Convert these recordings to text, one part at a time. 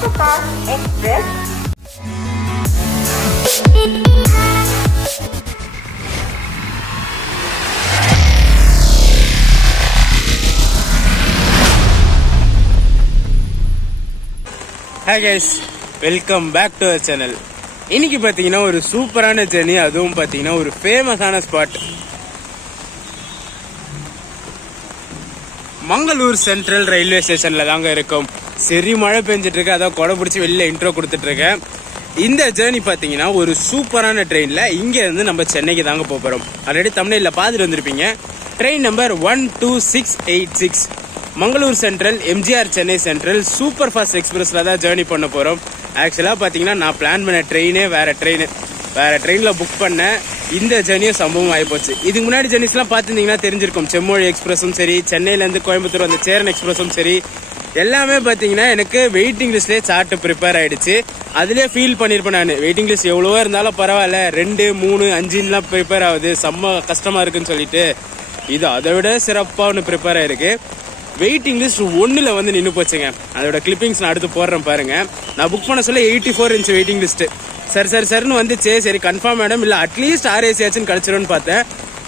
Superfast Express. Hi guys, welcome back to our channel. இன்னைக்கு பார்த்தீங்கன்னா ஒரு சூப்பரான ஜர்னி, அதுவும் பார்த்தீங்கன்னா ஒரு ஃபேமஸான ஸ்பாட் மங்களூர் சென்ட்ரல் ரயில்வே ஸ்டேஷன்ல தாங்க இருக்கும். சரி மழை பெஞ்சிட்டு இருக்கு, அதான் கொடை பிடிச்சி வெளியில இன்ட்ரோ கொடுத்துட்டு இருக்கேன். இந்த ஜேர்னி பார்த்தீங்கன்னா ஒரு சூப்பரான ட்ரெயின்ல இங்க இருந்து நம்ம சென்னைக்கு தாங்க போறோம். ஆல்ரெடி தமிழ்ல பார்த்துட்டு வந்திருப்பீங்க. Train number 12686 Mangalore central MGR Chennai central super fast எக்ஸ்பிரஸ்ல தான் ஜேர்னி பண்ண போறோம். ஆக்சுவலா பாத்தீங்கன்னா நான் பிளான் பண்ண ட்ரெயினே வேற ட்ரெயின்ல புக் பண்ண இந்த ஜேர்னியும் சம்பவம் ஆகிப்போச்சு. இதுக்கு முன்னாடி ஜெர்னிஸ்லாம் பார்த்துருந்தீங்கன்னா தெரிஞ்சிருக்கும். செம்மொழி எக்ஸ்பிரஸும் சரி, சென்னையிலேருந்து கோயம்புத்தூர் வந்த சேரன் எக்ஸ்பிரஸும் சரி, எல்லாமே பார்த்தீங்கன்னா எனக்கு வெயிட்டிங் லிஸ்ட்லேயே சார்ட் ப்ரிப்பேர் ஆகிடுச்சு. அதுலேயே ஃபீல் பண்ணியிருப்பேன் நான். வெயிட்டிங் லிஸ்ட் எவ்வளவோ இருந்தாலும் பரவாயில்ல, 2, 3, 5லாம் ப்ரிப்பேர் ஆகுது, செம்ம கஷ்டமாக இருக்குன்னு சொல்லிட்டு இது அதை விட சிறப்பாக ஒன்று ப்ரிப்பேர் ஆகிருக்கு. வெயிட்டிங் லிஸ்ட் 1ல் வந்து நின்று போச்சுங்க. அதோட கிளிப்பிங்ஸ் நான் அடுத்து போடுறேன் பாருங்க. நான் புக் பண்ண சொல்ல 84 இருந்துச்சு வெயிட்டிங் லிஸ்ட். சரி வந்துச்சு. சரி கன்ஃபார்ம் மேடம், இல்லை அட்லீஸ்ட் ஆர்ஏசியாச்சுன்னு கிடச்சிரும்னு பார்த்தேன்.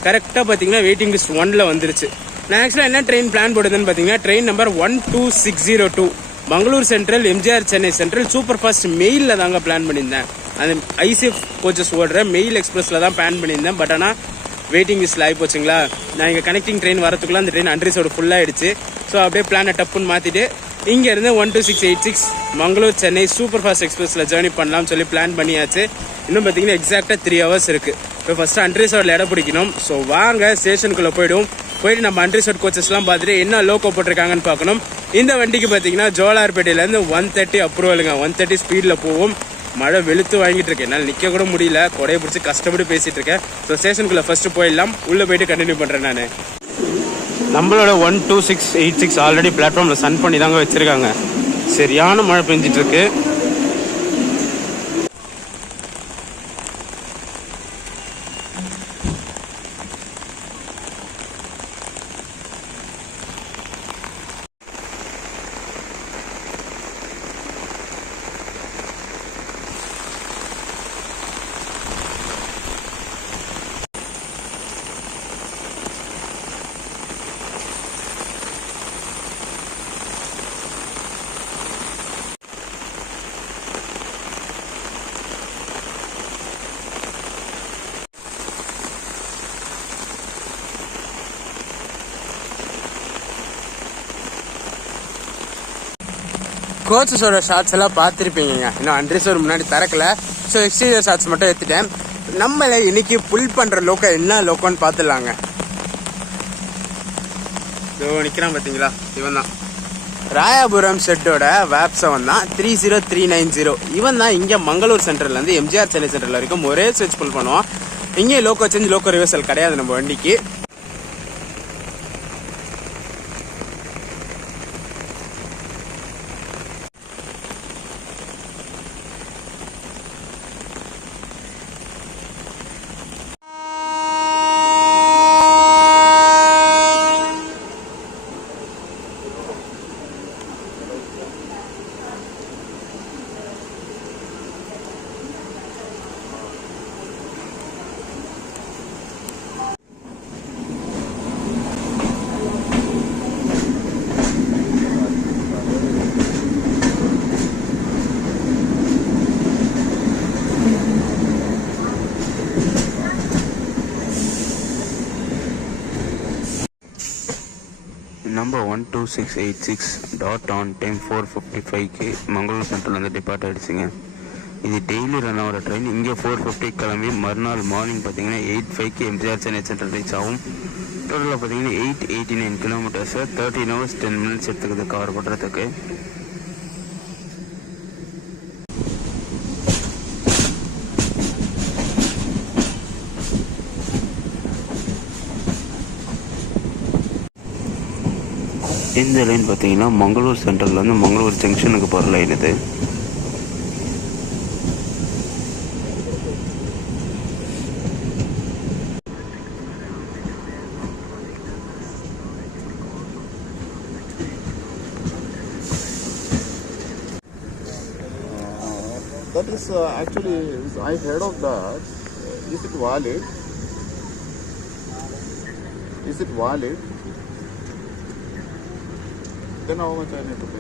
கரெக்டாக பார்த்தீங்கன்னா வெயிட்டிங் லிஸ்ட் 1ல் வந்துருச்சு. நான் ஆக்சுவலாக என்ன ட்ரெயின் பிளான் போடுதுன்னு பார்த்தீங்கன்னா train number 12602 Mangalore central MGR Chennai central super fast மெயிலில் தாங்க பிளான் பண்ணியிருந்தேன். அந்த ஐசிஎஃப் கோச்சஸ் ஓடுற மெயில் எக்ஸ்பிரஸில் தான் பிளான் பண்ணியிருந்தேன். பட் ஆனால் வெயிட்டிங் லிஸ்ட்டில் ஆகி போச்சுங்களா. நான் இங்கே கனெக்டிங் ட்ரெயின் வரத்துக்குள்ள அந்த ட்ரெயின் அன்ரிசோடு ஃபுல்லாகிடுச்சு. ஸோ அப்படியே பிளானை டப்புன்னு மாற்றிட்டு இங்கேருந்து 12686 மங்களூர் சென்னை சூப்பர் ஃபாஸ்ட் எக்ஸ்பிரஸில் ஜேர்னி பண்ணலாம்னு சொல்லி பிளான் பண்ணியாச்சு. இன்னும் பார்த்தீங்கன்னா எக்ஸாக்டாக 3 hours இருக்குது. இப்போ ஃபஸ்ட்டு அன்ரிசோடில் இடம் பிடிக்கணும். ஸோ வாங்க ஸ்டேஷனுக்குள்ளே போயிட்டு நம்ம அன்ரிசோட் கோச்சஸ்லாம் பார்த்துட்டு என்ன லோக்கோ போட்டிருக்காங்கன்னு பார்க்கணும். இந்த வண்டிக்கு பார்த்தீங்கன்னா ஜோலார்பேட்டையிலேருந்து 130 அப்ரூவலுங்க. 130 ஸ்பீடில் போவோம். மழை வெளுத்து வாங்கிட்டு இருக்கேன், என்னால் நிற்க கூட முடியல, கொடையை பிடிச்சி கஷ்டப்பட்டு பேசிட்டு இருக்கேன். ஸோ ஸ்டேஷனுக்குள்ளே ஃபர்ஸ்ட் போயிடலாம். உள்ளே போயிட்டு கண்டினியூ பண்ணுறேன் நான். நம்மளோட 12686 ஆல்ரெடி பிளாட்ஃபார்மில் சன் பண்ணி தாங்க வச்சிருக்காங்க. சரியான மழை பெஞ்சிட்டு இருக்கு. கோச்சஸோட ஷார்ட்ஸ் எல்லாம் பார்த்துருப்பீங்க. இன்னும் அன்ரிசோர் முன்னாடி திறக்கல. ஸோ எக்ஸ்டீரியர் ஷார்ட்ஸ் மட்டும் எடுத்துட்டேன். நம்மள இன்னைக்கு புல் பண்ணுற லோக்கோ என்ன லோக்கோன்னு பார்த்துடலாங்க. இதோ நிற்கிறான் பார்த்தீங்களா, இவன் தான் ராயாபுரம் ஷெட்டோட வேப்ஸவன் தான் 30390. இவன் தான் இங்கே மங்களூர் சென்டர்லேருந்து எம்ஜிஆர் சென்னை சென்டரில் வரைக்கும் ஒரே ஸ்விட்ச் புல் பண்ணுவான். இங்கே லோக்கோ சேஞ்ச் லோக்கோ ரிவர்சல் கிடையாது நம்ம வண்டிக்கு. நம்பர் 12686 டாட் ஆன் டைம் 4:55க்கு மங்களூர் சென்ட்ரல் டிபார்ட் ஆகிடுச்சுங்க. இது டெய்லி ரன் ஆகிற ட்ரெயின். இங்கே 4:50 கிளம்பி மறுநாள் மார்னிங் பார்த்தீங்கன்னா 8:05க்கு எம்ஜிஆர் சென்னை சென்ட்ரல் ரீச் ஆகும். டோட்டலாக பார்த்தீங்கன்னா 889 கிலோமீட்டர்ஸு 13 hours 10 minutes எடுத்துக்குது கவர் பண்ணுறதுக்கு. இந்த லைன் பார்த்தீங்கன்னா மங்களூர் சென்ட்ரல்லேருந்து மங்களூர் ஜங்ஷனுக்கு போகிற லைன் இது. That is actually, I heard of that. Is it valid? Is it valid? Then how much I need to pay?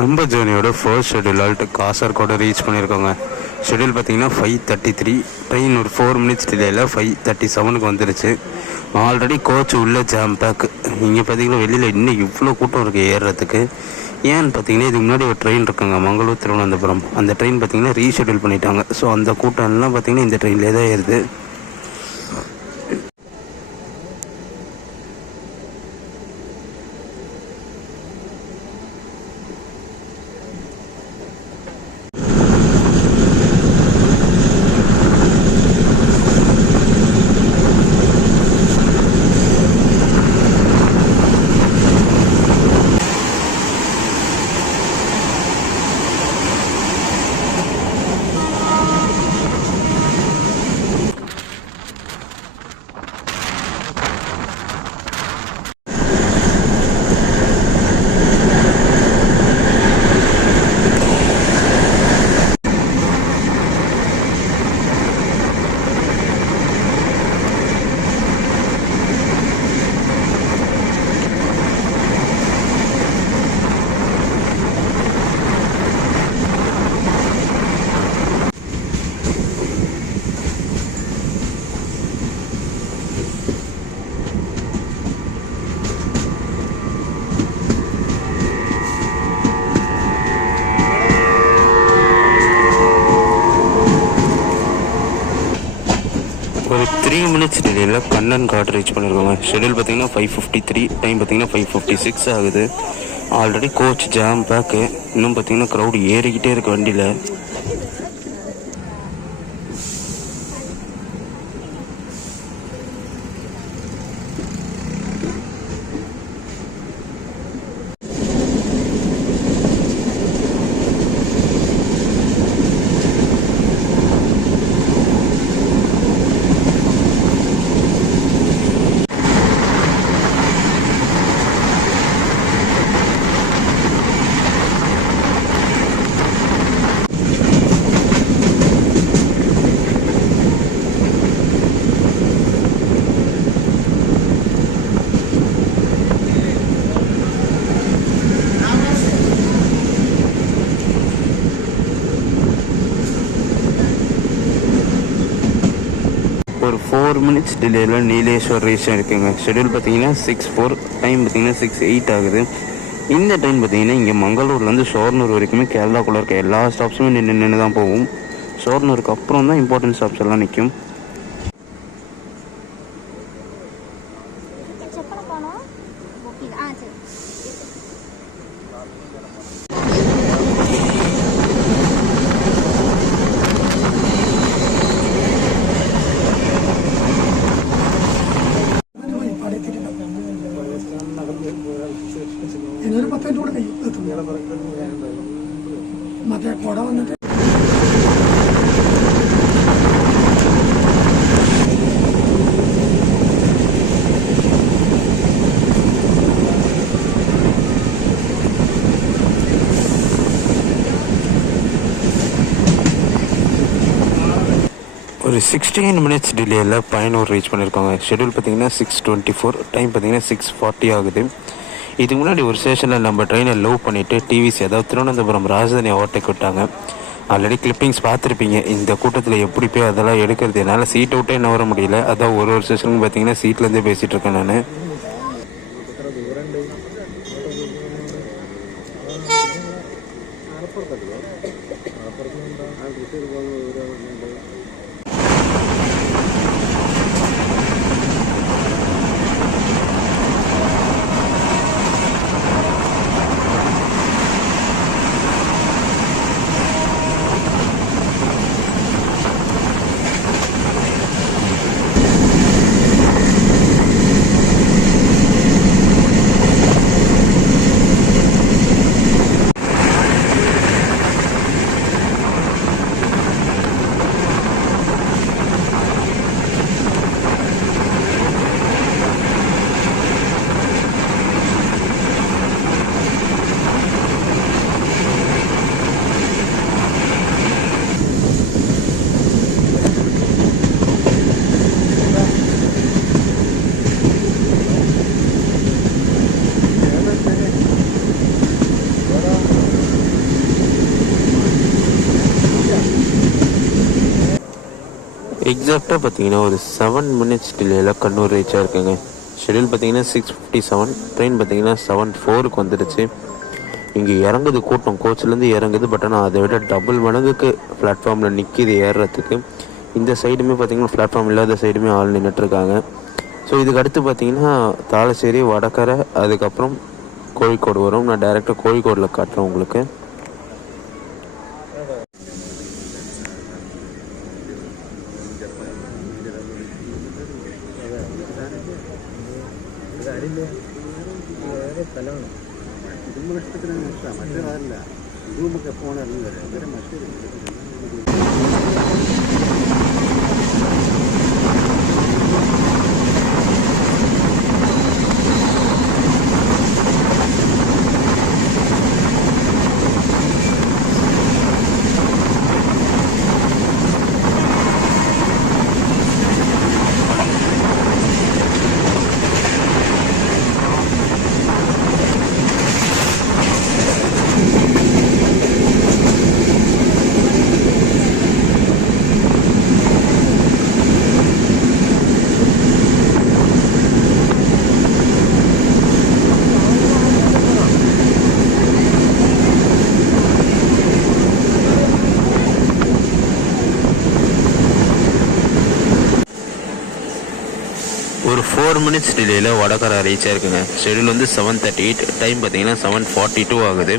நம்ம ஜேர்னியோட first schedule halt Kasaragod reach பண்ணியிருக்கோங்க. ஷெட்யூல் பார்த்தீங்கன்னா 5:33. ட்ரெயின் ஒரு 4 மினிட்ஸ் டிலேயில் 5:37 வந்துருச்சு. ஆல்ரெடி கோச் உள்ள ஜாம் பேக். இங்கே பார்த்தீங்கன்னா வெளியில் இன்னும் இவ்வளோ கூட்டம் இருக்குது ஏறுறதுக்கு. ஏன்னு பார்த்தீங்கன்னா இதுக்கு முன்னாடி ஒரு ட்ரெயின் இருக்குங்க, மங்களூர் திருவனந்தபுரம். அந்த ட்ரெயின் பார்த்தீங்கன்னா ரீஷெட்யூல் பண்ணிட்டாங்க. ஸோ அந்த கூட்டம் எல்லாம் பார்த்தீங்கன்னா இந்த ட்ரெயின்லேயே தான் ஏறுது. ஒரு 3 மினிட்ஸ் டிலேயில் கண்ணன் காட் ரீச் பண்ணியிருக்கோங்க. ஷெட்யூல் பார்த்தீங்கன்னா 5:53, டைம் பார்த்தீங்கன்னா 5:56 ஆகுது. Already coach jam pack. இன்னும் பார்த்தீங்கன்னா க்ரௌடு ஏறிக்கிட்டே இருக்கு வண்டியில். ஒரு 4 மினிட்ஸ் டிலேயில் நீலேஸ்வர் ரீச் இருக்குங்க. ஷெட்யூல் பார்த்தீங்கன்னா 6:04, டைம் பார்த்தீங்கன்னா 6:08 ஆகுது. இந்த ட்ரெயின் பார்த்தீங்கன்னா இங்கே மங்களூர்லேருந்து ஷோர்னூர் வரைக்குமே கேரளாக்குள்ளே இருக்க எல்லா ஸ்டாப்ஸுமே நின்று தான் போகும். ஷோர்னூருக்கு அப்புறம் தான் இம்பார்ட்டன்ட் ஸ்டாப்ஸ் எல்லாம் நிற்கும். ಮತ್ತೆ ಕೊಡ வந்துட்டு ஒரு 16 மினிட்ஸ் டிலேயில் பயனூர் ரீச் பண்ணியிருக்காங்க. ஷெடியூல் பார்த்தீங்கன்னா 6:24, டைம் பார்த்தீங்கன்னா 6:40 ஆகுது. இதுக்கு முன்னாடி ஒரு ஸ்டேஷனில் நம்ம ட்ரெயினை லவ் பண்ணிவிட்டு டிவிசி, அதாவது திருவனந்தபுரம் ராஜதானி ஓவர்டேக் விட்டாங்க. ஆல்ரெடி கிளிப்பிங்ஸ் பார்த்துருப்பீங்க. இந்த கூட்டத்தில் எப்படி போய் அதெல்லாம் எடுக்கிறது, என்னால் சீட் அவுட்டே என்ன வர முடியல. அதான் ஒரு ஸ்டேஷனுக்கு பார்த்தீங்கன்னா சீட்லேருந்தே பேசிகிட்டு இருக்கேன் நான். எக்ஸாக்டாக பார்த்தீங்கன்னா ஒரு 7 மினிட்ஸ் டிலேயில் கண்ணூர் ரீச் ஆகிருக்குங்க. ஷெடியூல் பார்த்தீங்கன்னா 6:57, ட்ரெயின் பார்த்தீங்கன்னா 7:04 வந்துடுச்சு. இங்கே இறங்குது கூட்டம், கோச்சிலேருந்து இறங்குது. பட் ஆனால் அதை விட டபுள் மடங்குக்கு பிளாட்ஃபார்மில் நிற்கிது ஏறுறதுக்கு. இந்த சைடுமே பார்த்தீங்கன்னா பிளாட்ஃபார்ம் இல்லாத சைடுமே ஆள் நின்றுட்டுருக்காங்க. ஸோ இதுக்கு அடுத்து பார்த்தீங்கன்னா தாளச்சேரி, வடகரை, அதுக்கப்புறம் கோழிக்கோடு வரும். நான் டைரெக்டாக கோழிக்கோடில் காட்டுறேன் உங்களுக்கு. ஒரு 4 மினிட்ஸ் டிலேயில் வடகரை ரீச் ஆயிருக்குங்க. ஷெடியூல் வந்து 7:38, டைம் பார்த்தீங்கன்னா 7:42 ஆகுது.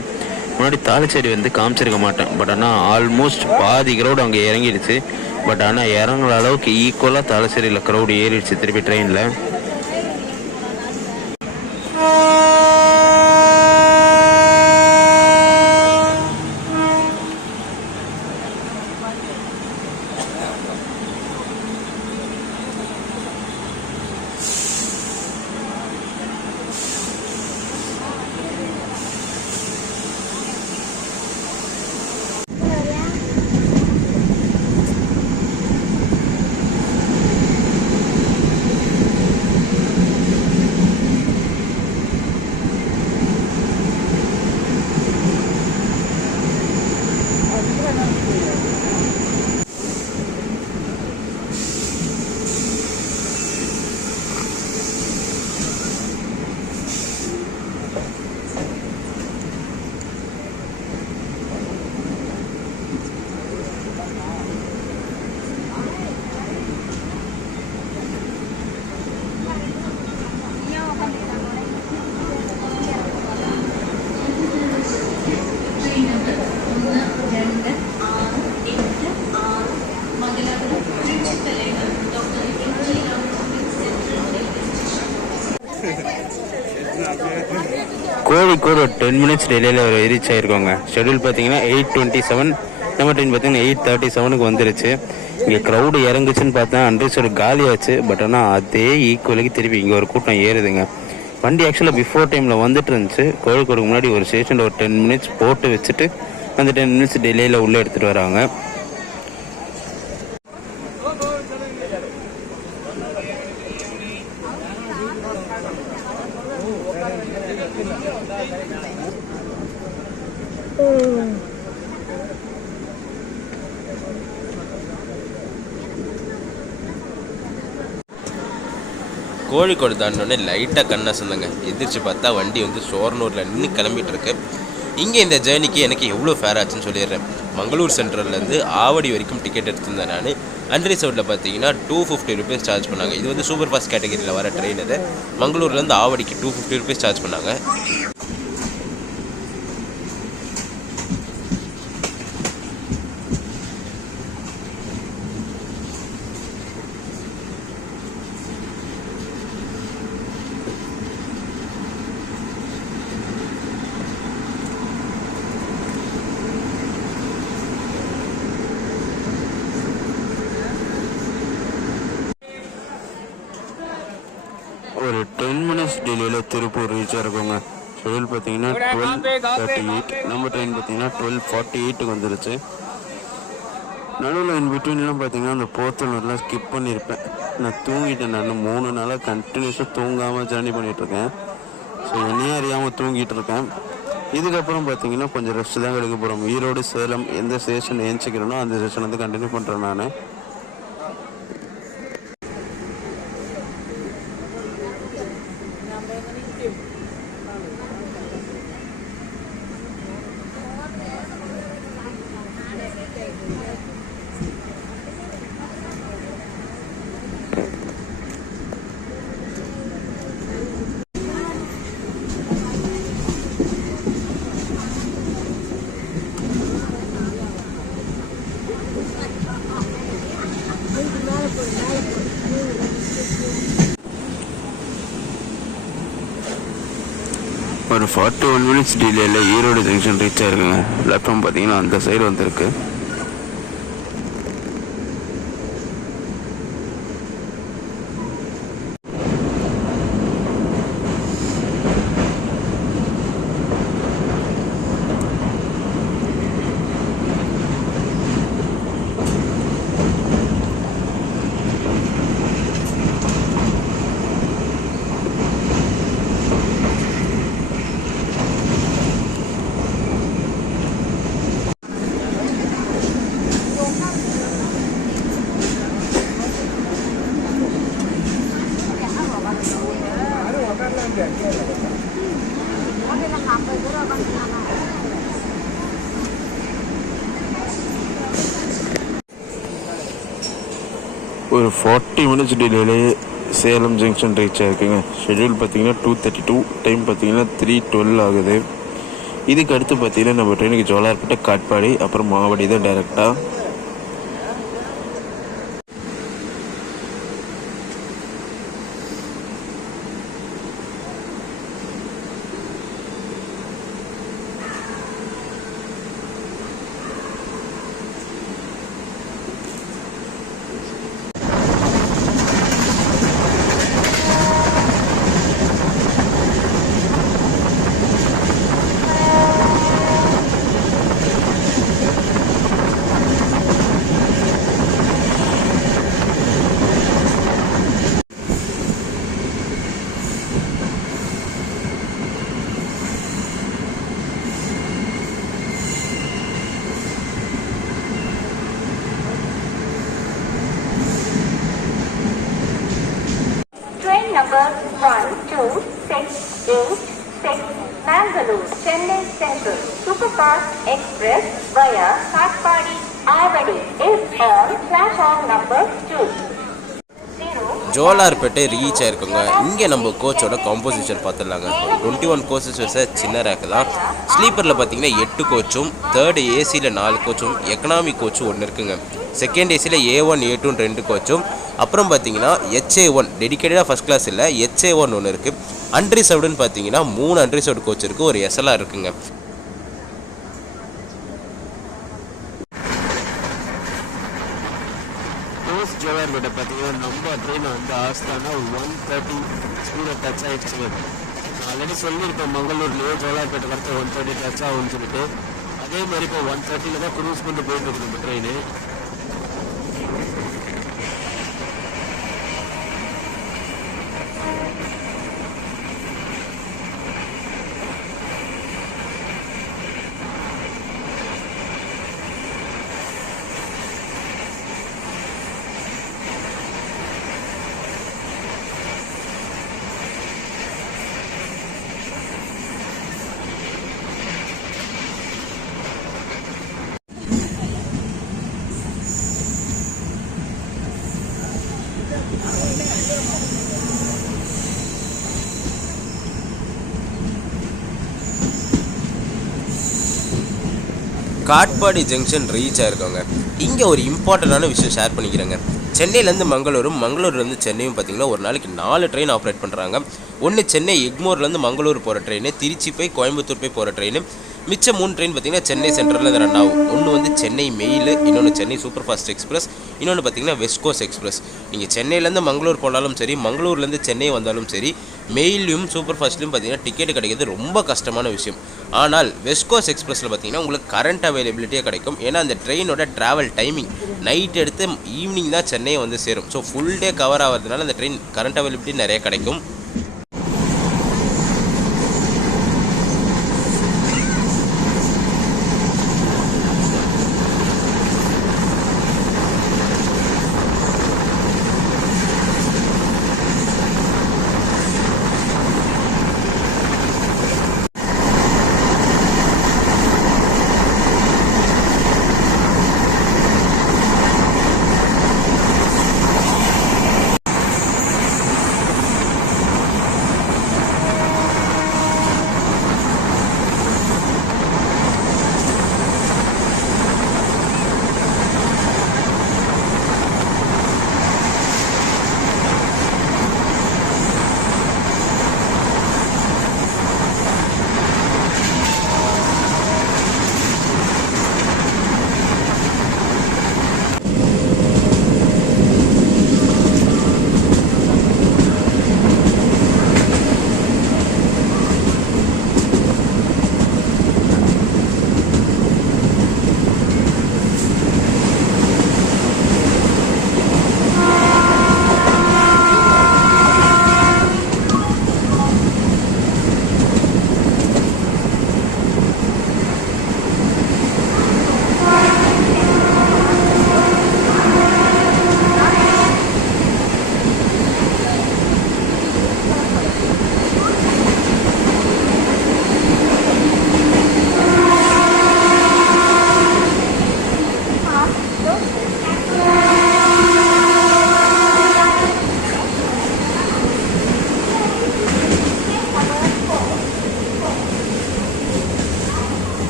முன்னாடி தாளச்சேரி வந்து காமிச்சிருக்க மாட்டேன். பட் ஆனால் ஆல்மோஸ்ட் பாதி க்ரௌடு அங்கே இறங்கிடுச்சு. பட் ஆனால் இறங்குற அளவுக்கு ஈக்குவலாக தாளச்சேரியில் க்ரௌடு ஏறிடுச்சு திருப்பி ட்ரெயினில். கோழிக்கோடு ஒரு 10 மினிட்ஸ் டிலேயில் ரீச் ஆகிருக்கோங்க. ஷெடியூல் பார்த்தீங்கன்னா 8:27, நம்ம ட்ரெயின் பார்த்தீங்கன்னா 8:37 வந்துருச்சு. இங்கே க்ரௌடு இறங்குச்சுன்னு பார்த்தா அன்ரிசர்வ் காலி ஆச்சு. பட் ஆனால் அதே ஈக்குவலுக்கு திருப்பி இங்கே ஒரு கூட்டம் ஏறுதுங்க. வண்டி ஆக்சுவலாக பிஃபோர் டைமில் வந்துட்டு இருந்துச்சு. கோழிக்கோடுக்கு முன்னாடி ஒரு ஸ்டேஷனில் ஒரு 10 மினிட்ஸ் போட்டு வச்சுட்டு அந்த 10 மினிட்ஸ் டிலேயில் உள்ளே எடுத்துகிட்டு வராங்க. கோழிக்கோடு தாண்டோடனே லைட்டாக கண்ணை சொந்தங்க. எதிர்த்து பார்த்தா வண்டி வந்து ஷோர்னூரில் நின்று கிளம்பிட்டு இருக்கு. இங்கே இந்த ஜேர்னிக்கு எனக்கு எவ்வளோ ஃபேர் ஆச்சுன்னு சொல்லிடுறேன். மங்களூர் சென்ட்ரல்லேருந்து ஆவடி வரைக்கும் டிக்கெட் எடுத்திருந்தேன் நான். அன்ரிசர்வ்டில் பார்த்தீங்கன்னா 250 ருபீஸ் சார்ஜ் பண்ணாங்க. இது வந்து சூப்பர் ஃபாஸ்ட் கேட்டகரியில் வர ட்ரெயின். இது மங்களூர்லேருந்து ஆவடிக்கு 250 ருபீஸ் சார்ஜ் பண்ணாங்க. ஒரு 10 மினிட்ஸ் டிலேயில் திருப்பூர் ரீச் ஆகிருக்கோங்க. ஷெடியூல் பார்த்தீங்கன்னா 12:38, நம்ம ட்ரெயின் பார்த்தீங்கன்னா 12:48 வந்துருச்சு. நடுவில் இன் பிட்வீன்லாம் பார்த்தீங்கன்னா அந்த போத்தனூர்லாம் ஸ்கிப் பண்ணியிருப்பேன். நான் தூங்கிட்டேன். நான் 3 நாளாக கண்டினியூஸாக தூங்காமல் ஜேர்னி பண்ணிகிட்ருக்கேன். ஸோ என்னையே அறியாமல் தூங்கிட்டு இருக்கேன். இதுக்கப்புறம் பார்த்தீங்கன்னா கொஞ்சம் ரெஸ்ட் தான் எடுக்க போகிறோம். ஈரோடு, சேலம் எந்த ஸ்டேஷன் ஏஞ்சிக்கிறேனோ அந்த ஸ்டேஷன் வந்து கண்டினியூ பண்ணுறேன் நான். ஒரு 41 மினிட்ஸ் டிலேயில் ஈரோடு ஜங்ஷன் ரீச் ஆயிருக்குங்க. பிளாட்ஃபார்ம் பார்த்தீங்கன்னா அந்த சைடு வந்திருக்கு. ஒரு 40 மினிட்ஸ் டிலேலே சேலம் ஜங்ஷன் ரீச் ஆகிருக்குங்க. ஷெடியூல் பார்த்தீங்கன்னா 2:32, டைம் பார்த்தீங்கன்னா 3:12 ஆகுது. இதுக்கு அடுத்து பார்த்தீங்கன்னா நம்ம ட்ரெயினுக்கு ஜோலார்பேட்டை, காட்பாடி, அப்புறம் மாவடி தான் டைரெக்டாக. number 1268 Mangalore, Chennai Central Superfast Express via Katpadi, Avadi is on platform number 2. 0 Jolarpettai reach ஆயிருக்குங்க. இங்கே நம்ம கோச்சோட காம்போசிஷன் பார்த்துடலாங்க. 21 கோச்சஸ் வச்ச சின்ன ரேக்கு தான். ஸ்லீப்பரில் பார்த்தீங்கன்னா 8 கோச்சும், தேர்டு ஏசியில் 4 கோச்சும், எக்கனாமி கோச்சும் 1 இருக்குங்க. செகண்ட் ஏசியில் A1 A2 2 கோச்சும், அப்புறம் பார்த்தீங்கன்னா HA1 டெடிக்கேட்டடாக ஃபஸ்ட் கிளாஸ் இல்லை, HA1 ஒன்று இருக்குது. அன்ரிசர்வ்டுன்னு பார்த்தீங்கன்னா 3 அன்ரிசர்வ்டு கோச் இருக்குது, ஒரு SLR இருக்குங்க. ஜோலார்பேட்டை பார்த்தீங்கன்னா நம்ம ட்ரெயின் வந்து ஆஸ்தானா 130 ஸ்பீடை டச் ஆகிடுச்சுங்க. ஆல்ரெடி சொல்லியிருக்கோம் மங்களூர்லேயே ஜோலார்பேட்டை வரத்து 130 டச் ஆகும்னு சொல்லிட்டு. அதே மாதிரி இப்போ 130 தான் க்ரூஸ் பண்ணிட்டு போயிட்டு இருக்குது நம்ம ட்ரெயின். காட்பாடி ஜங்ஷன் ரீச் ஆயிருக்கோங்க. இங்கே ஒரு இம்பார்ட்டண்டான விஷயம் ஷேர் பண்ணிக்கிறேங்க. சென்னையிலேருந்து மங்களூரும், மங்களூர்லேருந்து சென்னையும் பார்த்தீங்கன்னா ஒரு நாளைக்கு 4 ட்ரெயின் ஆப்ரேட் பண்ணுறாங்க. ஒன்று சென்னை எக்மோர்லேருந்து மங்களூர் போகிற ட்ரெயின், திருச்சி போய் கோயம்புத்தூர் போய் போகிற ட்ரெயின், மிச்சம் 3 ட்ரெயின் பார்த்தீங்கன்னா சென்னை சென்ட்ரலில் ரன் ஆகும். ஒன்று வந்து சென்னை மெயில், இன்னொன்று சென்னை சூப்பர் ஃபாஸ்ட் எக்ஸ்பிரஸ், இன்னொன்று பார்த்தீங்கன்னா வெஸ்ட் கோஸ்ட் எக்ஸ்பிரஸ். நீங்கள் சென்னையிலேருந்து மங்களூர் போனாலும் சரி, மங்களூர்லேருந்து சென்னை வந்தாலும் சரி, மெயிலையும் சூப்பர் ஃபாஸ்ட்லையும் பார்த்தீங்கன்னா டிக்கெட் கிடைக்கிறது ரொம்ப கஷ்டமான விஷயம். ஆனால் வெஸ்ட் கோஸ்ட் எக்ஸ்பிரஸில் பார்த்தீங்கன்னா உங்களுக்கு கரண்ட் அவைலபிலிட்டியாக கிடைக்கும். ஏன்னா அந்த ட்ரெயினோட ட்ராவல் டைமிங் நைட் எடுத்து ஈவினிங் தான் சென்னை வந்து சேரும். ஸோ ஃபுல் டே கவர் ஆகிறதுனால அந்த ட்ரெயின் கரண்ட் அவைலபிலிட்டி நிறைய கிடைக்கும்.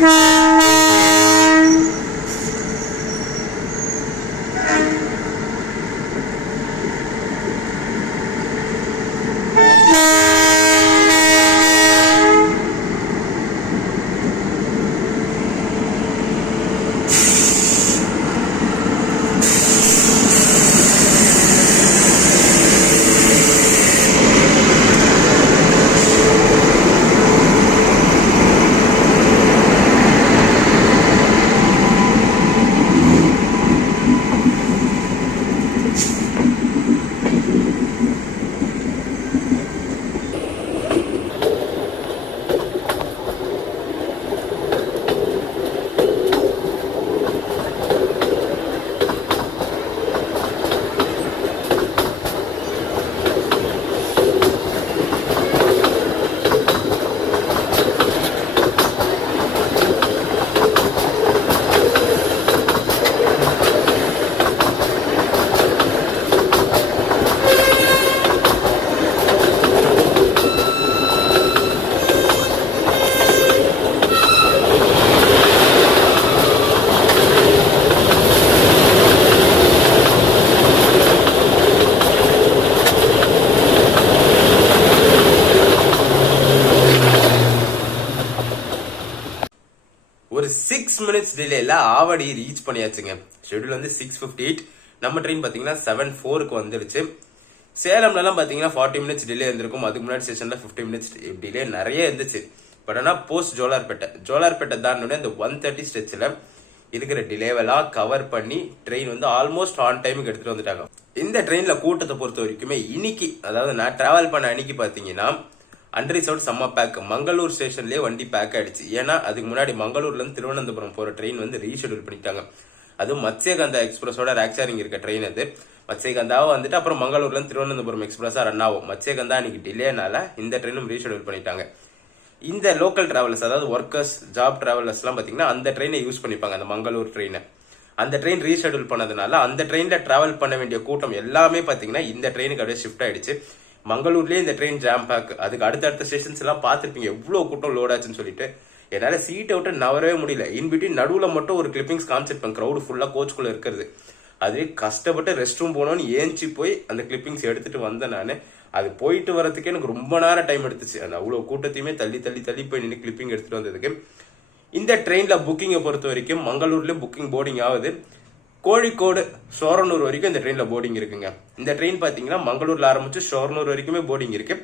ஒரு 6 மினிட்ஸ் டிலேல ஆவடி ரீச் பண்ணியாச்சுங்க. ஷெட்யூல் வந்து 6:58. நம்ம ட்ரெயின் பாத்தீங்கன்னா 7:04க்கு வந்துருச்சு. சேலம்ல எல்லாம் பாத்தீங்கன்னா 40 மினிட்ஸ் டிலே இருந்திருக்கும். அதுக்கு முன்னாடி ஸ்டேஷன்ல 50 மினிட்ஸ் டிலே நிறைய இருந்துச்சு. பட் ஆனா போஸ்ட் ஜோலார்பேட்டை தாண்டோட இந்த 130 ஸ்டெச்ல இருக்கிற டிலேவெல்லாம் கவர் பண்ணி ட்ரெயின் வந்து ஆல்மோஸ்ட் ஆன் டைமுக்கு எடுத்துட்டு வந்துட்டாங்க. இந்த ட்ரெயின்ல கூட்டத்தை பொறுத்த வரைக்குமே இன்னைக்கு, அதாவது நான் டிராவல் பண்ண அன்னைக்கு பாத்தீங்கன்னா அன்ரிசர்வ்ட் செம்ம பேக். மங்களூர் ஸ்டேஷன்லயே வண்டி பேக் ஆயிடுச்சு. ஏன்னா அதுக்கு முன்னாடி மங்களூர்ல இருந்து திருவனந்தபுரம் போற ட்ரெயின் வந்து ரீஷெடியூல் பண்ணிட்டாங்க. அது மத்ஸ்யகந்தா எக்ஸ்பிரஸோட ரேக்ஷாரிங் இருக்க ட்ரெயின் அது. மத்ஸ்யகந்தாவை வந்துட்டு அப்புறம் மங்களூர்ல இருந்து திருவனந்தபுரம் எக்ஸ்பிரஸா ரன் ஆகும். மத்ஸ்யகந்தா அன்னைக்கு டிலேனால இந்த ட்ரெயினும் ரீஷெடியூல் பண்ணிட்டாங்க. இந்த லோக்கல் டிராவலர்ஸ், அதாவது ஒர்க்கர்ஸ், ஜாப் டிராவலர்ஸ் எல்லாம் பாத்தீங்கன்னா அந்த ட்ரெயினை யூஸ் பண்ணிப்பாங்க, அந்த மங்களூர் ட்ரெயினை. அந்த ட்ரெயின் ரீஷெடியூல் பண்ணதுனால அந்த ட்ரெயின்ல டிராவல் பண்ண வேண்டிய கூட்டம் எல்லாமே பாத்தீங்கன்னா இந்த ட்ரெயினுக்கு அப்படியே ஷிஃப்ட் ஆயிடுச்சு. மங்களூர்லயே இந்த ட்ரெயின் ஜாம் பேக். அதுக்கு அடுத்த ஸ்டேஷன்ஸ் எல்லாம் பாத்துருப்பீங்க எவ்வளவு கூட்டம் லோட் ஆச்சுன்னு சொல்லிட்டு. என்னால சீட்டை விட்டு நவரவே முடியல. இன்பிட்வீன் நடுவுல மட்டும் ஒரு கிளிப்பிங்ஸ் காமிச்சிருப்பேன், கிரௌடு ஃபுல்லா கோச்சுக்குள்ள இருக்கிறது. அது கஷ்டப்பட்டு ரெஸ்ட் ரூம் போனோன்னு ஏஞ்சி போய் அந்த கிளிப்பிங்ஸ் எடுத்துட்டு வந்தேன் நானு. அது போயிட்டு வரதுக்கு எனக்கு ரொம்ப நேரம் டைம் எடுத்துச்சு. அந்த அவ்வளவு கூட்டத்தையுமே தள்ளி போய் நின்று கிளிப்பிங் எடுத்துட்டு வந்ததுக்கு. இந்த ட்ரெயின்ல புக்கிங்கை பொறுத்த வரைக்கும் மங்களூர்ல புக்கிங் போர்டிங் ஆகுது. கோழிக்கோடு ஷோரனூர் வரைக்கும் இந்த ட்ரெயின்ல போர்டிங் இருக்குங்க. இந்த ட்ரெயின் பாத்தீங்கன்னா மங்களூர்ல ஆரம்பிச்சு ஷோரனூர் வரைக்குமே போர்டிங் இருக்கு.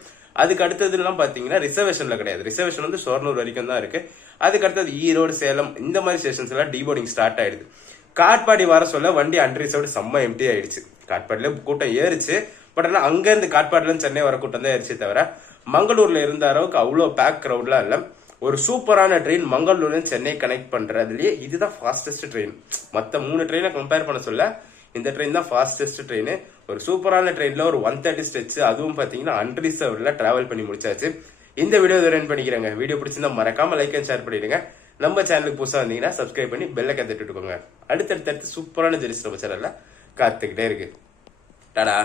அதுக்கு அடுத்ததுலாம் பாத்தீங்கன்னா ரிசர்வேஷன்ல கிடையாது. ரிசர்வேஷன் வந்து ஷோரனூர் வரைக்கும் தான் இருக்கு. அதுக்கு அடுத்தது ஈரோடு, சேலம் இந்த மாதிரி ஸ்டேஷன்ஸ் எல்லாம் டிபோர்டிங் ஸ்டார்ட் ஆயிடுது. காட்பாடி வர சொல்ல வண்டி அன்ரிசர்வ்டு செம்ம எம்டி ஆயிடுச்சு. காட்பாடியில கூட்டம் ஏறிச்சு. பட் ஆனா அங்க இருந்து காட்பாடில இருந்து சென்னை வர கூட்டம் தான் ஏறிச்சே தவிர மங்களூர்ல இருந்த அளவுக்கு அவ்வளோ பேக் கிரௌட்லாம் இல்ல. ஒரு சூப்பரான ட்ரெயின். மங்களூர்ல சென்னை கனெக்ட் பண்றதுலயே இதுதான் ஃபாஸ்டஸ்ட் ட்ரெயின். மத்த 3 ட்ரெயினை கம்பேர் பண்ண சொல்ல இந்த ட்ரெயின் தான் ஃபாஸ்டஸ்ட் ட்ரெயின். ஒரு சூப்பரான ட்ரெயின்ல ஒரு 130 ஸ்டெச், அதுவும் பாத்தீங்கன்னா அன்ரிசர்வ்ட்ல டிராவல் பண்ணி முடிச்சாச்சு. இந்த வீடியோ ரன் பண்ணிக்கிறேங்க. வீடியோ பிடிச்சிருந்தா மறக்காம லைக் அண்ட் ஷேர் பண்ணிடுங்க. நம்ம சேனலுக்கு புதுசா வந்தீங்கன்னா சப்ஸ்கிரைப் பண்ணி பெல்ல கத்துட்டுக்கோங்க. அடுத்தடுத்து சூப்பரான ஜெரிஸ் நம்ம சேனல்ல காத்துக்கிட்டே இருக்கு. டாடா.